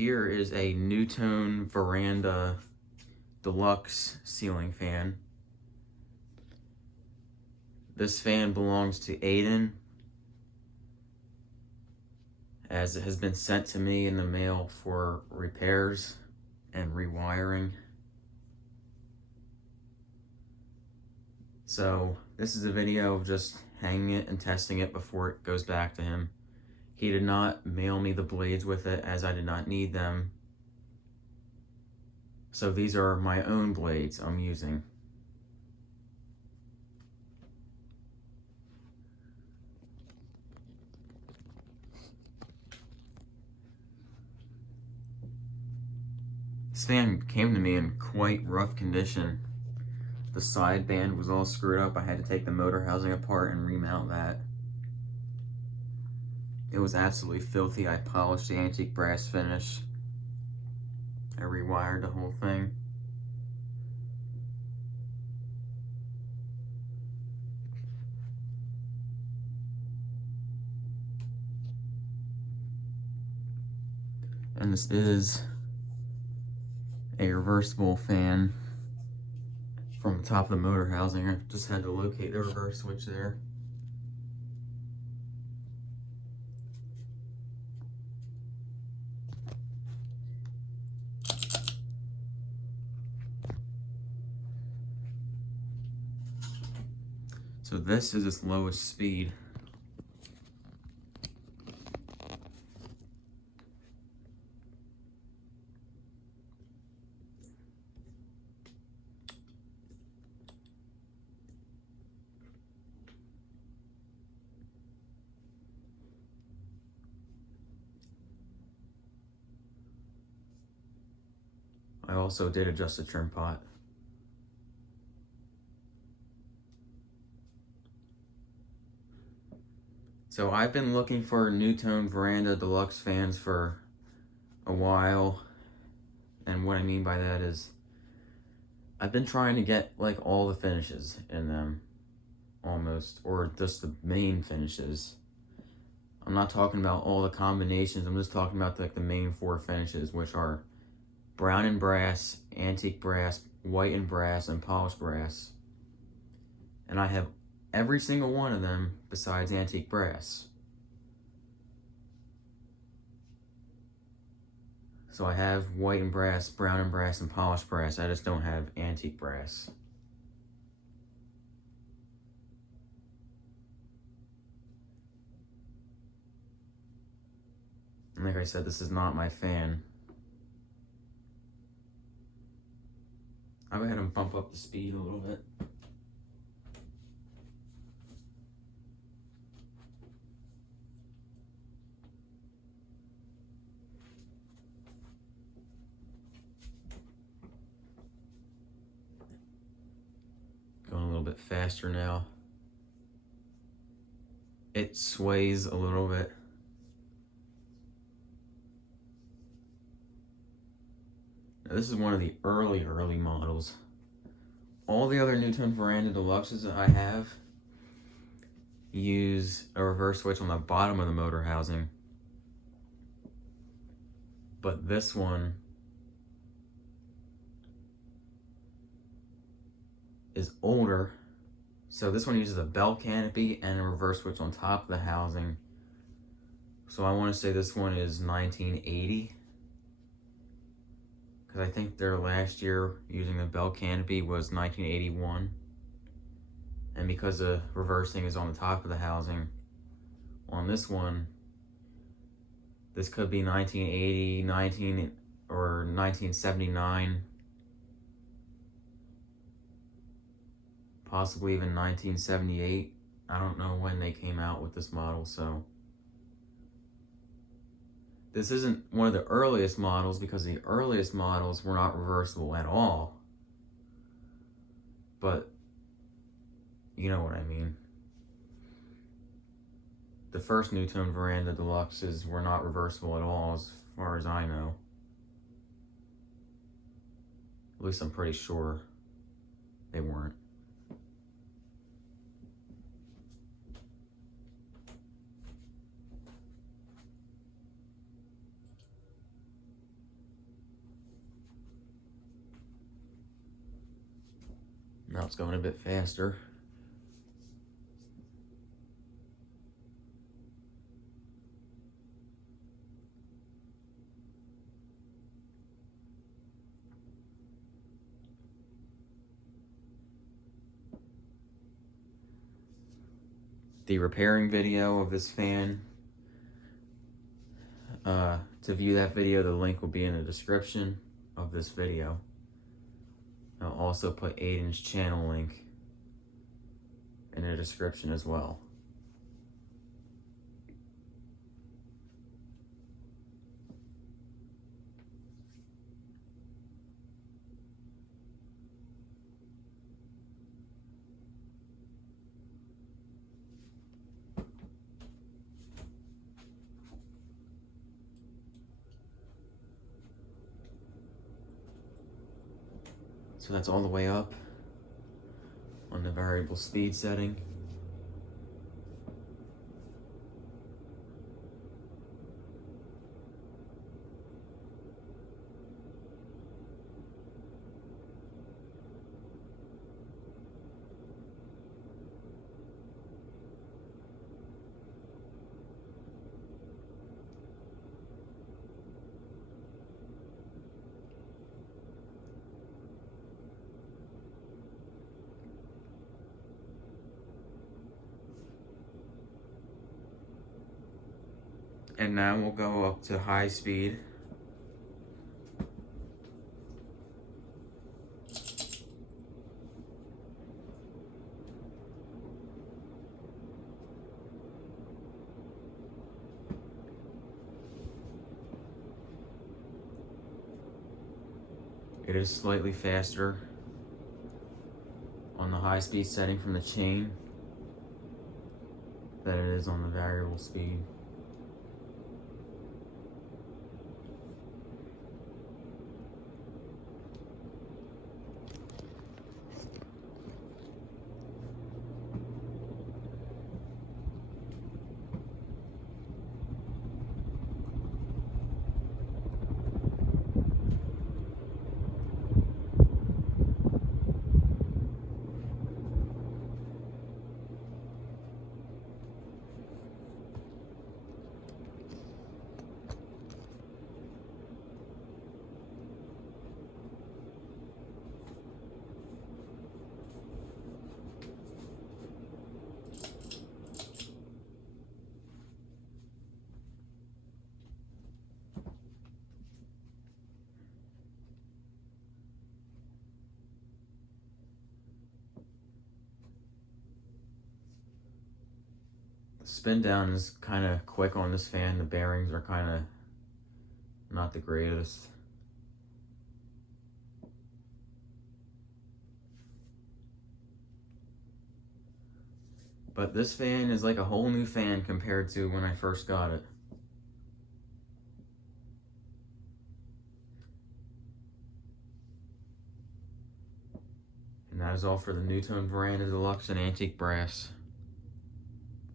Here is a NuTone Verandah Deluxe ceiling fan. This fan belongs to Aden, as it has been sent to me in the mail for repairs and rewiring. So this is a video of just hanging it and testing it before it goes back to him. He did not mail me the blades with it, as I did not need them. So these are my own blades I'm using. This fan came to me in quite rough condition. The side band was all screwed up. I had to take the motor housing apart and remount that. It was absolutely filthy. I polished the antique brass finish. I rewired the whole thing. And this is a reversible fan from the top of the motor housing. I just had to locate the reverse switch there. So this is its lowest speed. I also did adjust the trim pot. So I've been looking for NuTone Verandah Deluxe fans for a while. And what I mean by that is I've been trying to get like all the finishes in them, almost, or just the main finishes. I'm not talking about all the combinations. I'm just talking about like the main 4 finishes, which are brown and brass, antique brass, white and brass, and polished brass. And I have every single one of them besides antique brass. So I have white and brass, brown and brass, and polished brass. I just don't have antique brass. And like I said, this is not my fan. I'll go ahead and bump up the speed a little bit. Going a little bit faster now. It sways a little bit. Now, this is one of the early models. All the other NuTone Verandah Deluxes that I have use a reverse switch on the bottom of the motor housing. But this one is older, so this one uses a bell canopy and a reverse switch on top of the housing. So I want to say this one is 1980, because I think their last year using the bell canopy was 1981, and because the reversing is on the top of the housing on this one, this could be 1980, 1979, possibly even 1978. I don't know when they came out with this model, so this isn't one of the earliest models, because the earliest models were not reversible at all. But you know what I mean. The first NuTone Verandah Deluxes were not reversible at all, as far as I know. At least I'm pretty sure they weren't. Now it's going a bit faster. The repairing video of this fan, to view that video, the link will be in the description of this video. I'll also put Aden's channel link in the description as well. So that's all the way up on the variable speed setting. And now we'll go up to high speed. It is slightly faster on the high speed setting from the chain than it is on the variable speed. Spin down is kind of quick on this fan. The bearings are kind of not the greatest. But this fan is like a whole new fan compared to when I first got it. And that is all for the NuTone Verandah Deluxe in antique brass.